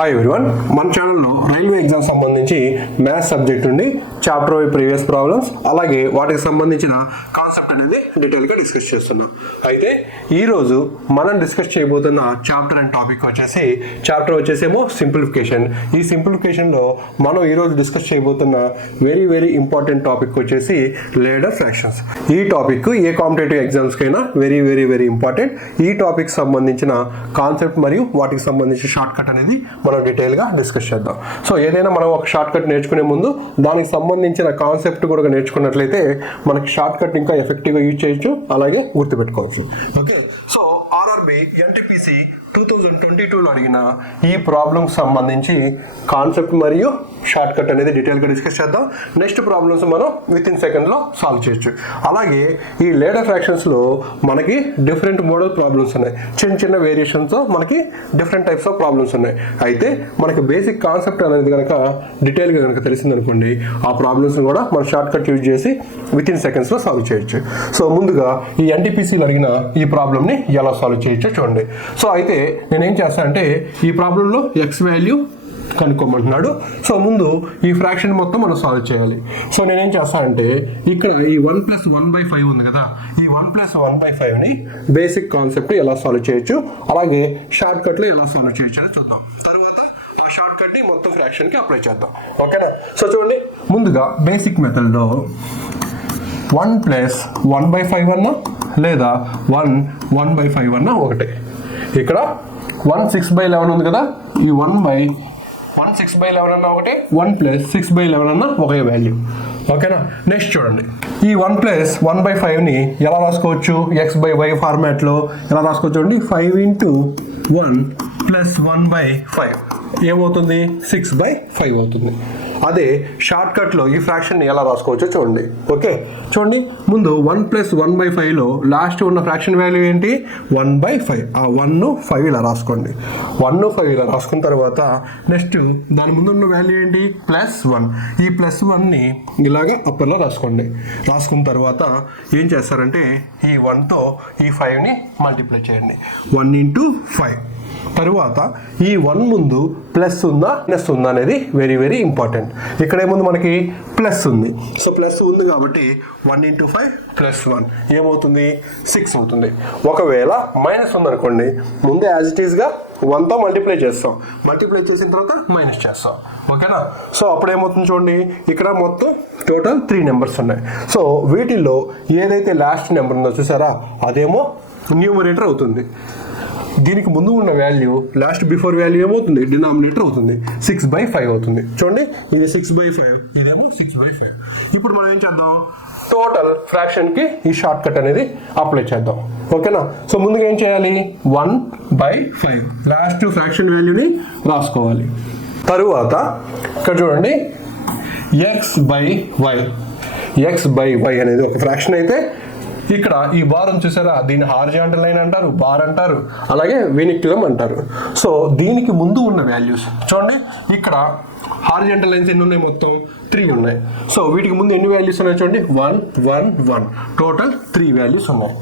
Hi everyone, మన ఛానల్లో railway exam సంబంధించి మ్యాథ్స్ సబ్జెక్ట్ నుండి చాప్టర్ వై ప్రీవియస్ ప్రాబ్లమ్స్ అలాగే వాటికి సంబంధించిన కాన్సెప్ట్ అనేది డీటెయిల్గా డిస్కస్ చేస్తున్నాం. అయితే ఈరోజు మనం డిస్కస్ చేయబోతున్న చాప్టర్ అండ్ టాపిక్ చాప్టర్ వచ్చేసేమో సింప్లిఫికేషన్. ఈ సింప్లిఫికేషన్లో మనం ఈరోజు డిస్కస్ చేయబోతున్న వెరీ వెరీ ఇంపార్టెంట్ టాపిక్ వచ్చేసి లేడర్ ఫ్రాక్షన్స్. ఈ టాపిక్ ఏ కాంపిటేటివ్ ఎగ్జామ్స్కైనా వెరీ వెరీ వెరీ ఇంపార్టెంట్. ఈ టాపిక్ సంబంధించిన కాన్సెప్ట్ మరియు వాటికి సంబంధించిన షార్ట్ కట్ అనేది మనం డీటెయిల్గా డిస్కస్ చేద్దాం. సో ఏదైనా మనం ఒక షార్ట్ కట్ నేర్చుకునే ముందు దానికి సంబంధించిన కాన్సెప్ట్ కూడా నేర్చుకున్నట్లయితే మనకి షార్ట్ కట్ ఇంకా ఎఫెక్టివ్గా యూజ్ చేయొచ్చు, అలాగే గుర్తుపెట్టుకోవచ్చు. ఓకే, సో ఆర్ఆర్బి ఎన్టీపీసీ 2022లో అడిగిన ఈ ప్రాబ్లమ్స్ సంబంధించి కాన్సెప్ట్ మరియు షార్ట్ కట్ అనేది డీటెయిల్గా డిస్కస్ చేద్దాం. నెక్స్ట్ ప్రాబ్లమ్స్ మనం విత్ ఇన్ సెకండ్లో సాల్వ్ చేయొచ్చు. అలాగే ఈ లేడర్ ఫ్రాక్షన్స్లో మనకి డిఫరెంట్ మోడల్ ప్రాబ్లమ్స్ ఉన్నాయి. చిన్న చిన్న వేరియేషన్స్తో మనకి డిఫరెంట్ టైప్స్ ఆఫ్ ప్రాబ్లమ్స్ ఉన్నాయి. అయితే మనకి బేసిక్ కాన్సెప్ట్ అనేది కనుక డీటెయిల్గా కనుక తెలిసిందనుకోండి, ఆ ప్రాబ్లమ్స్ని కూడా మనం షార్ట్ కట్ యూజ్ చేసి విత్ ఇన్ సెకండ్స్లో సాల్వ్ చేయొచ్చు. సో ముందుగా ఈ ఎన్టీపీసీలో అడిగిన ఈ ప్రాబ్లమ్ని ఎలా సాల్వ్ చేయొచ్చో చూడండి. సో అయితే నేనేం చేస్తాను అంటే ఈ ప్రాబ్లంలో ఎక్స్ వాల్యూ కనుక్కోమంటున్నాడు. సో ముందు ఈ ఫ్రాక్షన్ మొత్తం మనం సాల్వ్ చేయాలి. సో నేనేం చేస్తానంటే ఇక్కడ ఈ 1 + 1/5 ఉంది కదా, ఈ 1 + 1/5ని బేసిక్ కాన్సెప్ట్ ఎలా సాల్వ్ చేయొచ్చు, అలాగే షార్ట్ కట్లో ఎలా సాల్వ్ చేయొచ్చు అని చూద్దాం. తర్వాత ఆ షార్ట్ కట్ని మొత్తం ఫ్రాక్షన్కి అప్లై చేద్దాం. ఓకేనా? సో చూడండి, ముందుగా బేసిక్ మెథడ్లో 1 + 1/5 అన్నా లేదా 1/5 అన్నా ఒకటే. ఇక్కడ 1 6/11 ఉంది కదా, ఈ 1 6/11 అన్నా ఒకటే, 1 + 6/11 అన్నా ఒకే వాల్యూ. ఓకేనా? నెక్స్ట్ చూడండి, ఈ 1 + 1/5ని ఎలా రాసుకోవచ్చు? x/y ఫార్మాట్లో ఎలా రాసుకోవచ్చు చూడండి. 5 × 1 + 1/5 ఏమవుతుంది? 6/5 అవుతుంది. అదే షార్ట్ కట్లో ఈ ఫ్రాక్షన్ని ఎలా రాసుకోవచ్చో చూడండి. ఓకే, చూడండి, ముందు 1 + 1/5లో లాస్ట్ ఉన్న ఫ్రాక్షన్ వాల్యూ ఏంటి? 1/5. ఆ 1, 5 ఇలా రాసుకోండి. 1, 5 ఇలా రాసుకున్న తర్వాత నెక్స్ట్ దాని ముందు ఉన్న వాల్యూ ఏంటి? +1. ఈ +1ని ఇలాగా అప్పర్లో రాసుకోండి. రాసుకున్న తర్వాత ఏం చేస్తారంటే ఈ 1తో ఈ 5ని మల్టిప్లై చేయండి. 1 × 5. తరువాత ఈ 1 ముందు ప్లస్ ఉందా మైనస్ ఉందా అనేది వెరీ వెరీ ఇంపార్టెంట్. ఇక్కడ ఏముంది? మనకి ప్లస్ ఉంది. సో ప్లస్ ఉంది కాబట్టి 1 × 5 + 1 ఏమవుతుంది? 6 అవుతుంది. ఒకవేళ మైనస్ ఉందనుకోండి, ముందే యాజ్ ఇట్ ఈస్గా 1తో మల్టిప్లై చేస్తాం, మల్టిప్లై చేసిన తర్వాత మైనస్ చేస్తాం. ఓకేనా? సో అప్పుడు ఏమవుతుంది చూడండి, ఇక్కడ మొత్తం టోటల్ 3 నెంబర్స్ ఉన్నాయి. సో వీటిల్లో ఏదైతే లాస్ట్ నెంబర్ ఉందో చూసారా, అదేమో న్యూమరేటర్ అవుతుంది. దీనికి ముందు ఉన్న వాల్యూ లాస్ట్ బిఫోర్ వాల్యూ ఏమవుతుంది? డినామినేటర్ అవుతుంది. 6/5 అవుతుంది. చూడండి, ఇది 6/5, ఇదేమో 6/5. ఇప్పుడు మనం ఏం చేద్దాం? టోటల్ ఫ్రాక్షన్కి ఈ షార్ట్ కట్ అనేది అప్లై చేద్దాం. ఓకేనా? సో ముందుగా ఏం చేయాలి? 1/5 లాస్ట్ ఫ్రాక్షన్ వాల్యూని రాసుకోవాలి. తరువాత ఇక్కడ చూడండి, x/y అనేది ఒక ఫ్రాక్షన్ అయితే ఇక్కడ ఈ బార్ చూసారా, దీన్ని హారిజాంటల్ లైన్ అంటారు, బార్ అంటారు, అలాగే వినిక్యులం అంటారు. సో దీనికి ముందు ఉన్న వాల్యూస్ చూడండి, ఇక్కడ హారిజాంటల్ లైన్స్ ఎన్ని ఉన్నాయి? మొత్తం 3 ఉన్నాయి. సో వీటికి ముందు ఎన్ని వాల్యూస్ ఉన్నాయి చూడండి? 1 1 1 టోటల్ 3 వాల్యూస్ ఉన్నాయి.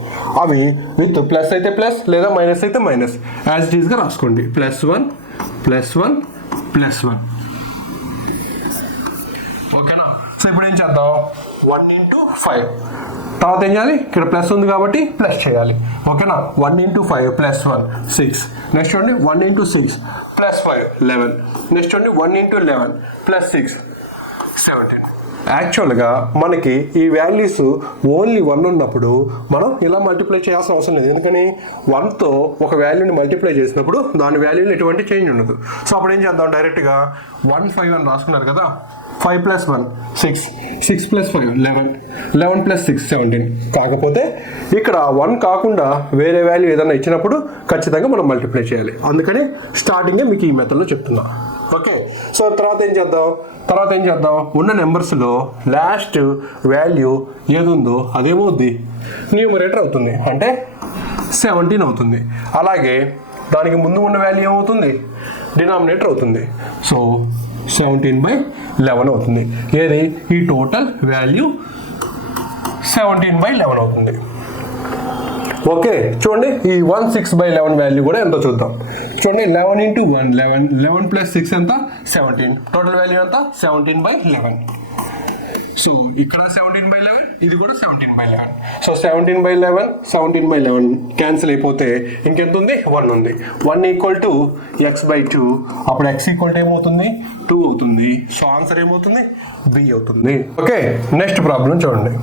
అవి విత్ ప్లస్ అయితే ప్లస్ లేదా మైనస్ అయితే మైనస్ యాజ్ ఇట్ ఈస్గా రాసుకోండి. +1 +1 +1. ఓకేనా? సో ఇప్పుడు ఏం చేద్దాం? 1 × 5 తర్వాత ఏం చేయాలి? ఇక్కడ ప్లస్ ఉంది కాబట్టి ప్లస్ చేయాలి. ఓకేనా? 1 × 5 +1 6. నెక్స్ట్ చూడండి, 1 × 6 +5 11. నెక్స్ట్ చూడండి, 1 × 11 +6 17. యాక్చువల్గా మనకి ఈ వాల్యూస్ ఓన్లీ 1 ఉన్నప్పుడు మనం ఇలా మల్టిప్లై చేయాల్సిన అవసరం లేదు. ఎందుకని? 1తో ఒక వాల్యూని మల్టిప్లై చేసినప్పుడు దాని వాల్యూలో ఎటువంటి చేంజ్ ఉండదు. సో అప్పుడు ఏం చేద్దాం? డైరెక్ట్గా 1 5 అని రాసుకున్నారు కదా, 5 + 1 6, 6 + 5 11, 11 + 6 17. కాకపోతే ఇక్కడ 1 కాకుండా వేరే వాల్యూ ఏదైనా ఇచ్చినప్పుడు ఖచ్చితంగా మనం మల్టిప్లై చేయాలి. అందుకని స్టార్టింగే మీకు ఈ మెథడ్లో చెప్తున్నా. ఓకే, సో తర్వాత ఏం చేద్దాం? ఉన్న నెంబర్స్లో లాస్ట్ వాల్యూ ఏది ఉందో అదేమవుద్ది? న్యూమరేటర్ అవుతుంది, అంటే 17 అవుతుంది. అలాగే దానికి ముందు ఉన్న వాల్యూ ఏమవుతుంది? డినామినేటర్ అవుతుంది. సో 17/11 అవుతుంది. ఏది? ఈ టోటల్ వాల్యూ 17/11 అవుతుంది. ఓకే చూడండి ఈ 1/6/11 వాల్యూ కూడా ఎంతో చూద్దాం. చూడండి 11 × 1 11, 11 + 6 ఎంత 17, టోటల్ వాల్యూ ఎంత 17/11. సో ఇక్కడ 17/11, ఇది కూడా 17/11. సో 17/11 17/11 క్యాన్సిల్ అయిపోతే ఇంకెంత ఉంది 1 ఉంది. 1 = x/2. అప్పుడు x = ఏమవుతుంది 2 అవుతుంది. సో ఆన్సర్ ఏమవుతుంది బి అవుతుంది. ఓకే నెక్స్ట్ ప్రాబ్లం చూడండి.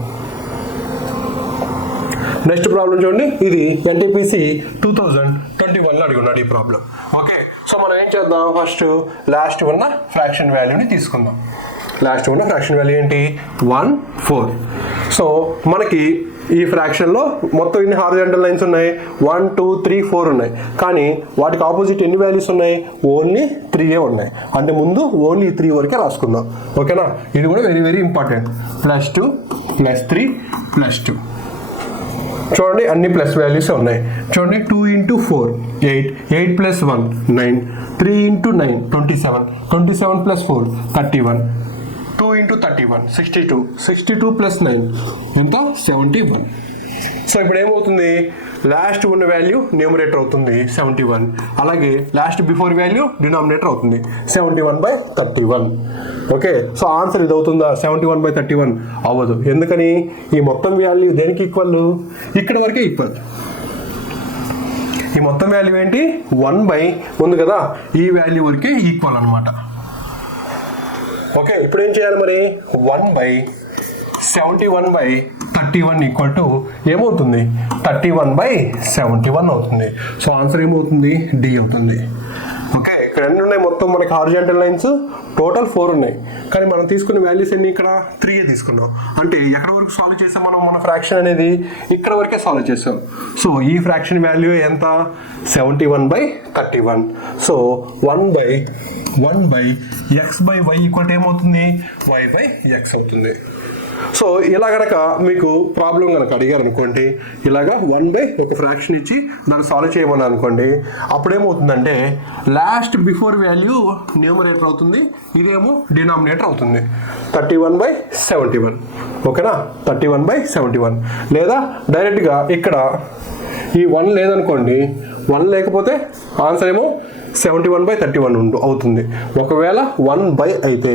ఇది ఎన్టీపీసీ 2021లో అడుగున్నాడు ఈ ప్రాబ్లం. ఓకే సో మనం ఏం చేద్దాం, ఫస్ట్ లాస్ట్ ఉన్న ఫ్రాక్షన్ వాల్యూని తీసుకుందాం. లాస్ట్ ఉన్న ఫ్రాక్షన్ వాల్యూ ఏంటి 1 4. సో మనకి ఈ ఫ్రాక్షన్లో మొత్తం ఇన్ని హారిజాంటల్ లైన్స్ ఉన్నాయి, 1 2 3 4 ఉన్నాయి. కానీ వాటికి ఆపోజిట్ ఎన్ని వాల్యూస్ ఉన్నాయి, ఓన్లీ 3 ఉన్నాయి. అంటే ముందు ఓన్లీ 3 వరకే రాసుకుందాం. ఓకేనా, ఇది కూడా వెరీ వెరీ ఇంపార్టెంట్. +2 +3 +2. చూడండి అన్ని ప్లస్ వాల్యూస్ ఉన్నాయి. చూడండి 2 × 4 8, 8 + 1 9, 3 × 9 27, 27 + 4 31, 2 × 31 62, 62 + 9 ఎంత 71. సో ఇప్పుడు ఏమవుతుంది, లాస్ట్ ఉన్న వాల్యూ న్యూమరేటర్ అవుతుంది 71, అలాగే లాస్ట్ బిఫోర్ వాల్యూ డినామినేటర్ అవుతుంది 71/31. ఓకే సో ఆన్సర్ ఇది అవుతుందా 71/31? అవ్వదు. ఎందుకని ఈ మొత్తం వాల్యూ దేనికి ఈక్వల్, ఇక్కడ వరకే ఈక్వల్. ఈ మొత్తం వాల్యూ ఏంటి 1 ఉంది కదా, ఈ వాల్యూ వరకే ఈక్వల్ అనమాట. ఓకే ఇప్పుడు ఏం చేయాలి మరి, 1/71/31 ఏమవుతుంది 31/71 అవుతుంది. సో ఆన్సర్ ఏమవుతుంది డి అవుతుంది. ఓకే ఇక్కడ ఎన్ని ఉన్నాయి మొత్తం మనకి హారిజాంటల్ లైన్స్, టోటల్ 4 ఉన్నాయి. కానీ మనం తీసుకున్న వాల్యూస్ ఎన్ని, ఇక్కడ 3 తీసుకున్నాం. అంటే ఎక్కడ వరకు సాల్వ్ చేసాం మనం, మన ఫ్రాక్షన్ అనేది ఇక్కడ వరకే సాల్వ్ చేసాం. సో ఈ ఫ్రాక్షన్ వాల్యూ ఎంత 71/31. సో 1/x/y ఏమవుతుంది y/x అవుతుంది. సో ఇలా గనక మీకు ప్రాబ్లం కనుక అడిగారు అనుకోండి, ఇలాగా 1 ఒక ఫ్రాక్షన్ ఇచ్చి దాన్ని సాల్వ్ చేయమని అనుకోండి, అప్పుడేమవుతుందంటే లాస్ట్ బిఫోర్ వాల్యూ న్యూమరేటర్ అవుతుంది, ఇదేమో డినామినేటర్ అవుతుంది 31/71. ఓకేనా 31/71. లేదా డైరెక్ట్గా ఇక్కడ ఈ 1 లేదనుకోండి, 1 లేకపోతే ఆన్సర్ ఏమో 71/31 అవుతుంది. ఒకవేళ 1 అయితే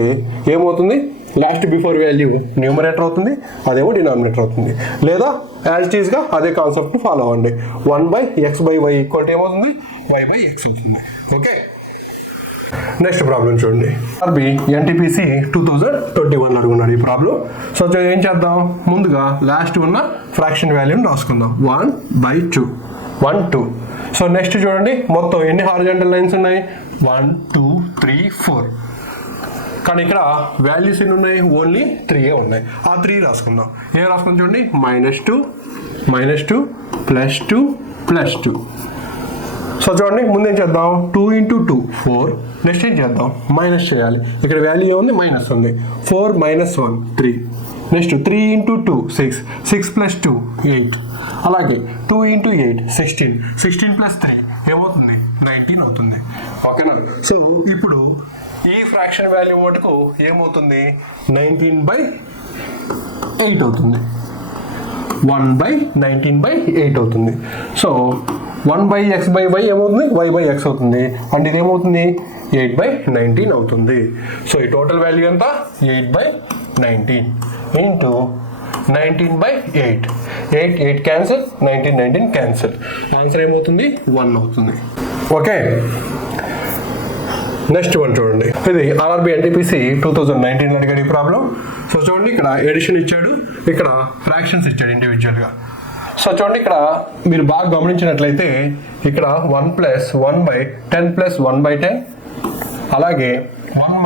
ఏమవుతుంది, లాస్ట్ బిఫోర్ వాల్యూ న్యూమరేటర్ అవుతుంది, అదేమో డినామినేటర్ అవుతుంది. లేదా యాజ్ ఇట్ ఈస్గా అదే కాన్సెప్ట్ ఫాలో అవ్వండి. 1/x/y ఏమవుతుంది y/x అవుతుంది. ఓకే నెక్స్ట్ ప్రాబ్లం చూడండి. ఆర్బి ఎన్టీపీసీ 2021 అడుగున్నాడు ఈ ప్రాబ్లం. సో ఏం చేద్దాం, ముందుగా లాస్ట్ ఉన్న ఫ్రాక్షన్ వాల్యూని రాసుకుందాం. 1/2 1 2. సో నెక్స్ట్ చూడండి మొత్తం ఎన్ని హారిజాంటల్ లైన్స్ ఉన్నాయి, 1 2 3 4. కానీ ఇక్కడ వాల్యూస్ ఎన్ని ఉన్నాయి, ఓన్లీ 3 ఉన్నాయి. ఆ 3 రాసుకుందాం. ఏం రాసుకుందాం చూడండి, -2 -2 +2 +2. సో చూడండి ముందు ఏం చేద్దాం, 2 × 2 4. నెక్స్ట్ ఏం చేద్దాం, మైనస్ చేయాలి. ఇక్కడ వాల్యూ ఏముంది మైనస్ ఉంది, 4 - 1 3. నెక్స్ట్ 3 × 2 6, 6 + 2 8. అలాగే 2 × 8 16, 16 + 3 ఏమవుతుంది 19 అవుతుంది. ఓకేనా, సో ఇప్పుడు ఈ ఫ్రాక్షన్ వాల్యూ మటుకు ఏమవుతుంది 19/8 అవుతుంది. 1/19/8 అవుతుంది. సో 1/x/y ఏమవుతుంది y/x అవుతుంది. అంటే ఇది ఏమవుతుంది 8/19 అవుతుంది. సో ఈ టోటల్ వాల్యూ ఎంత 8/19 ఇంటూ 19/8. 8 cancel, 19 cancel. ఆన్సర్ ఏమవుతుంది 1 అవుతుంది. ఓకే నెక్స్ట్ వన్ చూడండి. ఇది ఆర్ఆర్బి ఎన్టీపీసీ 2019 అడిగాడు ఈ ప్రాబ్లం. సో చూడండి ఇక్కడ ఎడిషన్ ఇచ్చాడు, ఇక్కడ ఫ్రాక్షన్స్ ఇచ్చాడు ఇండివిజువల్గా. సో చూడండి ఇక్కడ మీరు బాగా గమనించినట్లయితే ఇక్కడ 1 + 1/10 + 1/10, అలాగే 1 -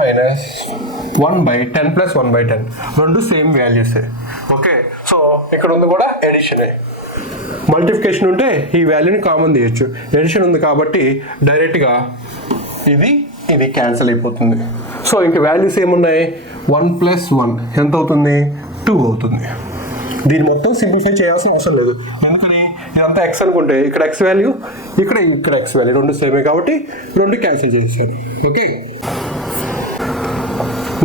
1/10 + 1/10 రెండు సేమ్ వాల్యూసే. ఓకే సో ఇక్కడ ఉంది కూడా ఎడిషనే. మల్టిప్లికేషన్ ఉంటే ఈ వాల్యూని కామన్ తీయచ్చు, ఎడిషన్ ఉంది కాబట్టి డైరెక్ట్గా ఇది క్యాన్సిల్ అయిపోతుంది. సో ఇంక వాల్యూస్ ఏమున్నాయి, 1 + 1 ఎంత అవుతుంది 2 అవుతుంది. దీన్ని మొత్తం సింప్లిఫై చేయాల్సిన అవసరం లేదు, ఎందుకని ఇదంతా ఎక్స్ అనుకుంటే ఇక్కడ ఎక్స్ వాల్యూ, ఇక్కడ ఎక్స్ వాల్యూ రెండు సేమే కాబట్టి రెండు క్యాన్సిల్ చేసేసారు. ఓకే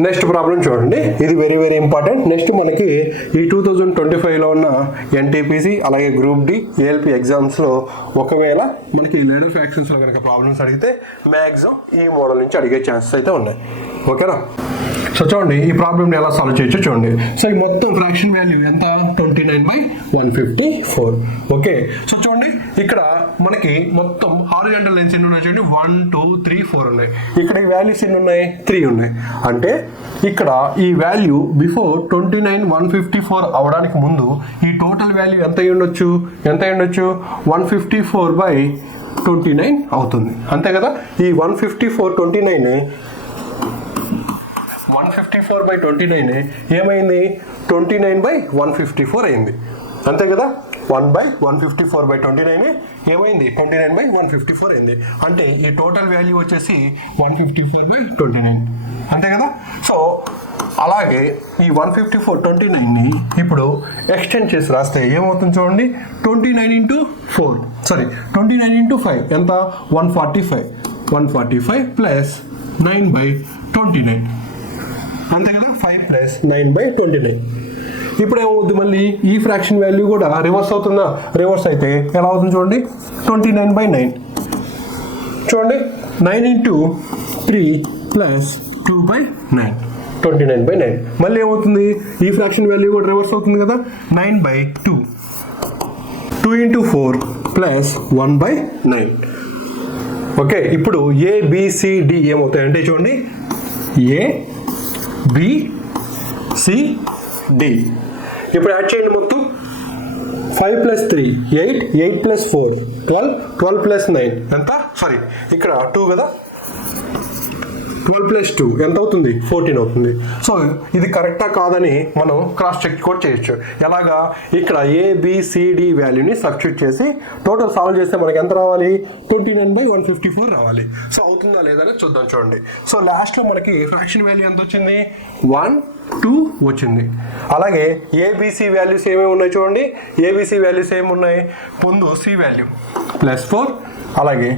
నెక్స్ట్ ప్రాబ్లం చూడండి, ఇది వెరీ వెరీ ఇంపార్టెంట్. నెక్స్ట్ మనకి ఈ 2025లో ఉన్న ఎన్టీపీసీ అలాగే గ్రూప్ డి ఏఎల్పి ఎగ్జామ్స్లో ఒకవేళ మనకి లేడర్ ఫ్రాక్షన్స్లో కనుక ప్రాబ్లమ్స్ అడిగితే మ్యాక్సిమం ఈ మోడల్ నుంచి అడిగే ఛాన్సెస్ అయితే ఉన్నాయి. ఓకేనా? సో చూడండి ఈ ప్రాబ్లమ్ని ఎలా సాల్వ్ చేయొచ్చో చూడండి. సో ఈ మొత్తం ఫ్రాక్షన్ వాల్యూ ఎంత? 29/154. ఓకే, సో చూడండి ఇక్కడ మనకి మొత్తం హారిజాంటల్ లైన్స్ ఎన్ని ఉన్నాయి చూడండి, 1 2 3 4 ఉన్నాయి. ఇక్కడ ఈ వాల్యూస్ ఎన్ని ఉన్నాయి? 3 ఉన్నాయి. అంటే ఇక్కడ ఈ వాల్యూ బిఫోర్ 29/154 అవడానికి ముందు ఈ టోటల్ వాల్యూ ఎంత అయి ఉండొచ్చు? 154/29 అవుతుంది. అంతే కదా? ఈ 154/29 ఏమైంది? 29/154 అయింది. అంతే కదా? 1/154/29 ఏమైంది? 29/154 అయింది. అంటే ఈ టోటల్ వాల్యూ వచ్చేసి 154/29. అంతే కదా? సో అలాగే ఈ 154/29ని ఇప్పుడు ఎక్స్టెండ్ చేసి రాస్తే ఏమవుతుంది చూడండి, 29 × 5 ఎంత? 145 ప్లస్ 9/29. అంతే కదా? 5 ప్లస్ 9/29. ఇప్పుడు ఏమవుతుంది? మళ్ళీ ఈ ఫ్రాక్షన్ వాల్యూ కూడా రివర్స్ అవుతుందా? రివర్స్ అయితే ఎలా అవుతుంది చూడండి, 29/9. చూడండి 9 × 3 ప్లస్ 2/9, 29/9. మళ్ళీ ఏమవుతుంది? ఈ ఫ్రాక్షన్ వాల్యూ కూడా రివర్స్ అవుతుంది కదా, 9/2. 2 × 4 ప్లస్ 1/9. ఓకే, ఇప్పుడు ABCD ఏమవుతాయంటే చూడండి, ABCD. ఇప్పుడు యాడ్ చేయండి మొత్తం. 5 + 3 8, 8 + 4 12, 12 + 9 ఎంత? సారీ ఇక్కడ 2 కదా, 12 + 2 ఎంత అవుతుంది? 14 అవుతుంది. సో ఇది కరెక్టా కాదని మనం క్రాస్ చెక్ కూడా చేయొచ్చు. ఎలాగా? ఇక్కడ ABCD వాల్యూని సబ్స్టిట్యూట్ చేసి టోటల్ సాల్వ్ చేస్తే మనకి ఎంత రావాలి? 29/154 రావాలి. సో అవుతుందా లేదా అని చూద్దాం. చూడండి, సో లాస్ట్లో మనకి ఫ్రాక్షన్ వాల్యూ ఎంత వచ్చింది? 1 2 వచ్చింది. అలాగే ABC వాల్యూస్ ఏమేమి ఉన్నాయి చూడండి, ABC వాల్యూస్ ఏమి ఉన్నాయి? ముందు C వాల్యూ +4, అలాగే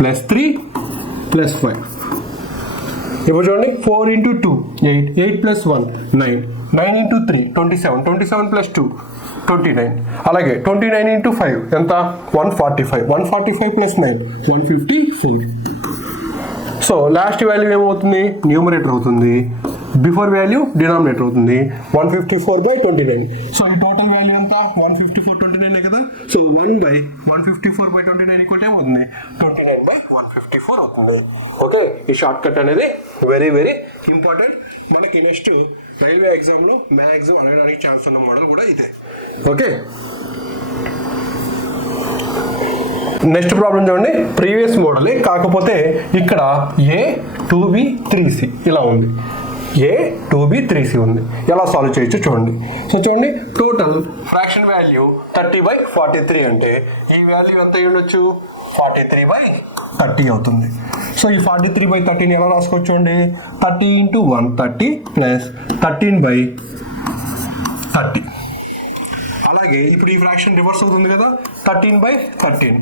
+3 +5. ఇప్పుడు చూడండి 4 × 2 8, 8 + 1 9, 9 × 3 27, 27 + 2 29. అలాగే 29 × 5 ఎంత? 145, 145 + 9 154. సో లాస్ట్ వాల్యూ ఏమవుతుంది? న్యూమరేటర్ అవుతుంది, బిఫోర్ వాల్యూ డినామినేటర్ అవుతుంది, 154/29. సో ఈ టోటల్ వాల్యూ ఎంత? 154/29 కదా. సో 1/154/29 ఈక్వల్ ఏమవుతుంది? 29/154 అవుతుంది. ఓకే, ఈ షార్ట్ కట్ అనేది వెరీ వెరీ ఇంపార్టెంట్. మనకి నెక్స్ట్ రైల్వే ఎగ్జామ్లో మ్యాక్సిమం అడగడానికి ఛాన్స్ ఉన్న మోడల్ కూడా ఇదే. ఓకే, నెక్స్ట్ ప్రాబ్లం చూడండి, ప్రీవియస్ మోడలే కాకపోతే ఇక్కడ A2B 3C ఇలా ఉంది. A2B 3C ఉంది. ఎలా సాల్వ్ చేయొచ్చు చూడండి. సో చూడండి టోటల్ ఫ్రాక్షన్ వాల్యూ 30/43 అంటే ఈ వాల్యూ ఎంత ఉండొచ్చు? 43/30 అవుతుంది. సో ఈ 43/30ని ఎలా రాసుకోవచ్చు అండి? 30 × 1 30 ప్లస్ 13/30. అలాగే ఇప్పుడు ఈ ఫ్రాక్షన్ రివర్స్ అవుతుంది కదా, 13/13.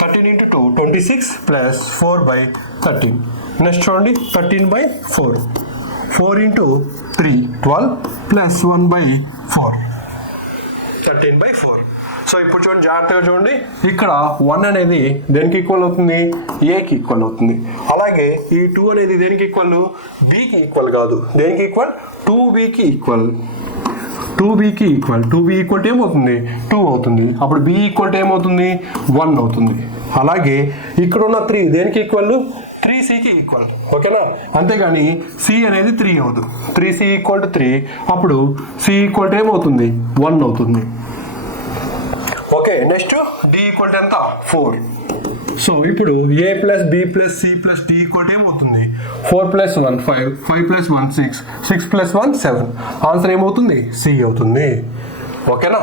13 × 2 26 ప్లస్ 4/13. నెక్స్ట్ చూడండి 13/4. 4 × 3 12 ప్లస్ 1/4, 13/4. సో ఇప్పుడు చూడండి జాగ్రత్తగా చూడండి, ఇక్కడ 1 అనేది దేనికి ఈక్వల్ అవుతుంది? Aకి ఈక్వల్ అవుతుంది. అలాగే ఈ 2 అనేది దేనికి ఈక్వల్? Bకి ఈక్వల్ కాదు. దేనికి ఈక్వల్? 2Bకి ఈక్వల్. 2Bకి ఈక్వల్. 2B ఈక్వల్ ఏమవుతుంది? 2 అవుతుంది. అప్పుడు B ఈక్వల్ ఏమవుతుంది? 1 అవుతుంది. అలాగే ఇక్కడ ఉన్న 3 దేనికి ఈక్వల్? 3Cకి ఈక్వల్. ఓకేనా? అంతేగాని C అనేది 3 అవ్వదు. 3C = 3. అప్పుడు C ఈక్వల్ ఏమవుతుంది? 1 అవుతుంది. ఓకే, నెక్స్ట్ D ఈక్వల్ ఎంత? 4. సో ఇప్పుడు A + B + C + D equal ఏమవుతుంది? 4 + 1 5, 5 + 1 6, 6 + 1 7. ఆన్సర్ ఏమవుతుంది? C అవుతుంది. ఓకేనా?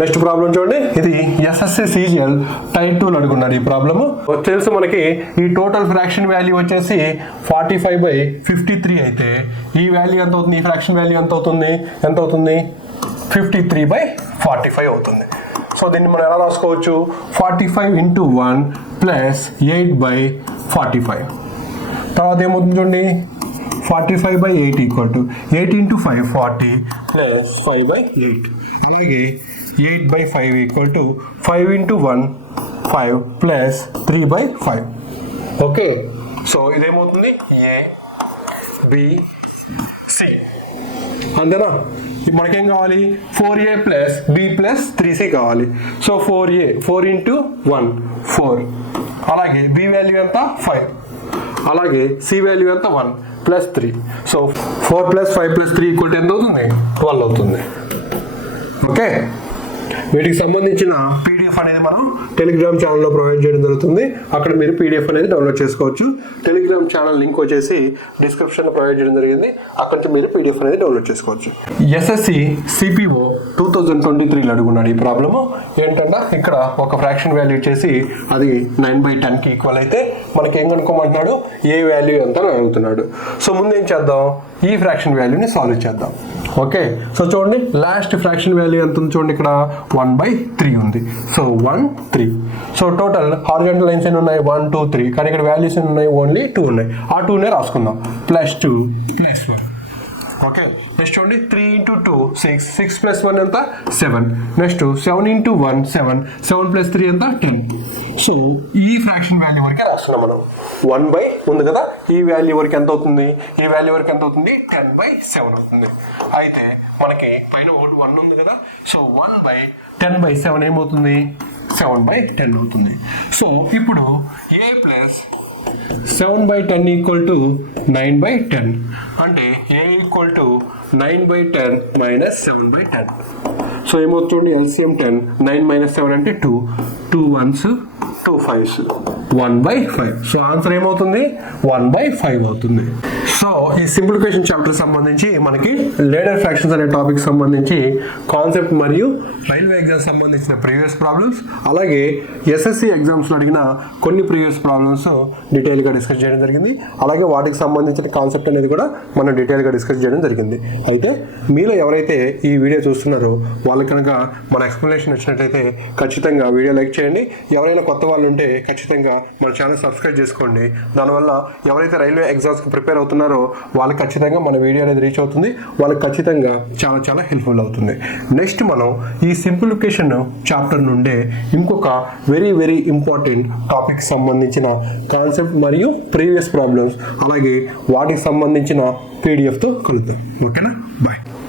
నెక్స్ట్ ప్రాబ్లం చూడండి, ఇది SSC CGL టైర్ 2 అడుగున్నారు. ఈ ప్రాబ్లము తెలుసు మనకి. ఈ టోటల్ ఫ్రాక్షన్ వాల్యూ వచ్చేసి 45/53 అయితే ఈ వాల్యూ ఎంత అవుతుంది? ఈ ఫ్రాక్షన్ వాల్యూ ఎంత అవుతుంది? 53/45 అవుతుంది. సో దీన్ని మనం ఎలా రాసుకోవచ్చు? 45 × 1 ప్లస్ 8/45. తర్వాత ఏమవుతుంది చూడండి, 45/8 ఈక్వల్ టు 8 × 5 40 ప్లస్ 5/8. అలాగే 8/5 equal to 5 × 1 5 plus 3/5. Okay, so ఇదేమవుతుంది ఏ బి సి. అంతేనా? మనకేం కావాలి, 4a plus b plus 3c కావాలి. So 4a 4 × 1 4. అలాగే b వాల్యూ ఎంత 5. అలాగే c వాల్యూ ఎంత 1 plus 3. So 4 plus 5 plus 3 equal ఎంత అవుతుంది, 12 అవుతుంది. ఓకే, వీటికి సంబంధించిన పీడిఎఫ్ అనేది మనం టెలిగ్రామ్ ఛానల్లో ప్రొవైడ్ చేయడం జరుగుతుంది. అక్కడ మీరు పీడిఎఫ్ అనేది డౌన్లోడ్ చేసుకోవచ్చు. టెలిగ్రామ్ ఛానల్ లింక్ వచ్చేసి డిస్క్రిప్షన్లో ప్రొవైడ్ చేయడం జరిగింది. అక్కడ నుంచి మీరు పీడిఎఫ్ అనేది డౌన్లోడ్ చేసుకోవచ్చు. ఎస్ఎస్సి సిపిఓ 2023లో అడుగున్నాడు ఈ ప్రాబ్లము. ఏంటంటే ఇక్కడ ఒక ఫ్రాక్షన్ వాల్యూ ఇచ్చేసి అది 9/10కి ఈక్వల్ అయితే మనకి ఏం కనుక్కోమంటున్నాడు, ఏ వాల్యూ ఎంత అని అడుగుతున్నాడు. సో ముందు ఏం చేద్దాం, ఈ ఫ్రాక్షన్ వాల్యూని సాల్వ్ చేద్దాం. ఓకే, సో చూడండి లాస్ట్ ఫ్రాక్షన్ వాల్యూ ఎంత ఉంది చూడండి, ఇక్కడ 1/3 ఉంది. So 1 3. So total horizontal lines ఎన్ని ఉన్నాయి, 1 2 3. కానీ ఇక్కడ వాల్యూస్ ఎన్ని ఉన్నాయి, ఓన్లీ 2 ఉన్నాయి. ఆ 2నే రాసుకుందాం, +2 +1. ఓకే, నెక్స్ట్ చూడండి 3 × 2 6 6 + 1 ఎంత 7. నెక్స్ట్ 7 × 1 7 7 + 3 ఎంత 10. సో ఈ ఫ్రాక్షన్ వాల్యూ వరకే రాస్తున్నాం మనం. 1/, ఉంది కదా, ఈ వాల్యూ వరకు ఎంత అవుతుంది, ఈ వాల్యూ వరకు ఎంత అవుతుంది, 10/7 అవుతుంది. అయితే మనకి పైన 1 ఉంది కదా, సో 1/10/7 ఏమవుతుంది, 7/10 అవుతుంది. సో ఇప్పుడు a ప్లస్ 7/10 ఈక్వల్ టు 9/10. అంటే a equal to 9/10 minus 7/10. So ఏమవుతుంది, ఎల్సిఎం 10 9 - 7 అంటే 2 2 1s 2 5s 1/5. సో ఆన్సర్ ఏమవుతుంది, 1/5 అవుతుంది. సో ఈ సింప్లిఫికేషన్ చాప్టర్ సంబంధించి మనకి లేడర్ ఫ్రాక్షన్స్ అనే టాపిక్ సంబంధించి కాన్సెప్ట్ మరియు రైల్వే ఎగ్జామ్ సంబంధించిన ప్రీవియస్ ప్రాబ్లమ్స్, అలాగే ఎస్ఎస్సి ఎగ్జామ్స్లో అడిగిన కొన్ని ప్రీవియస్ ప్రాబ్లమ్స్ డీటెయిల్గా డిస్కస్ చేయడం జరిగింది. అలాగే వాటికి సంబంధించిన కాన్సెప్ట్ అనేది కూడా మనం డీటెయిల్గా డిస్కస్ చేయడం జరిగింది. అయితే మీలో ఎవరైతే ఈ వీడియో చూస్తున్నారో వాళ్ళకి కనుక మన ఎక్స్ప్లెనేషన్ వచ్చినట్లయితే ఖచ్చితంగా వీడియో లైక్ చేయండి. ఎవరైనా కొత్త వాళ్ళు ఉంటే ఖచ్చితంగా మన ఛానల్ సబ్స్క్రైబ్ చేసుకోండి. దానివల్ల ఎవరైతే రైల్వే ఎగ్జామ్స్కి ప్రిపేర్ అవుతున్నారో వాళ్ళకి ఖచ్చితంగా మన వీడియో అనేది రీచ్ అవుతుంది. వాళ్ళకి ఖచ్చితంగా చాలా చాలా హెల్ప్ఫుల్ అవుతుంది. నెక్స్ట్ మనం ఈ సింప్లిఫికేషన్ చాప్టర్ నుండే ఇంకొక వెరీ వెరీ ఇంపార్టెంట్ టాపిక్ సంబంధించిన కాన్సెప్ట్ మరియు ప్రీవియస్ ప్రాబ్లమ్స్, అలాగే వాటికి సంబంధించిన పీడిఎఫ్తో కలుద్దాం. ఓకేనా, బాయ్.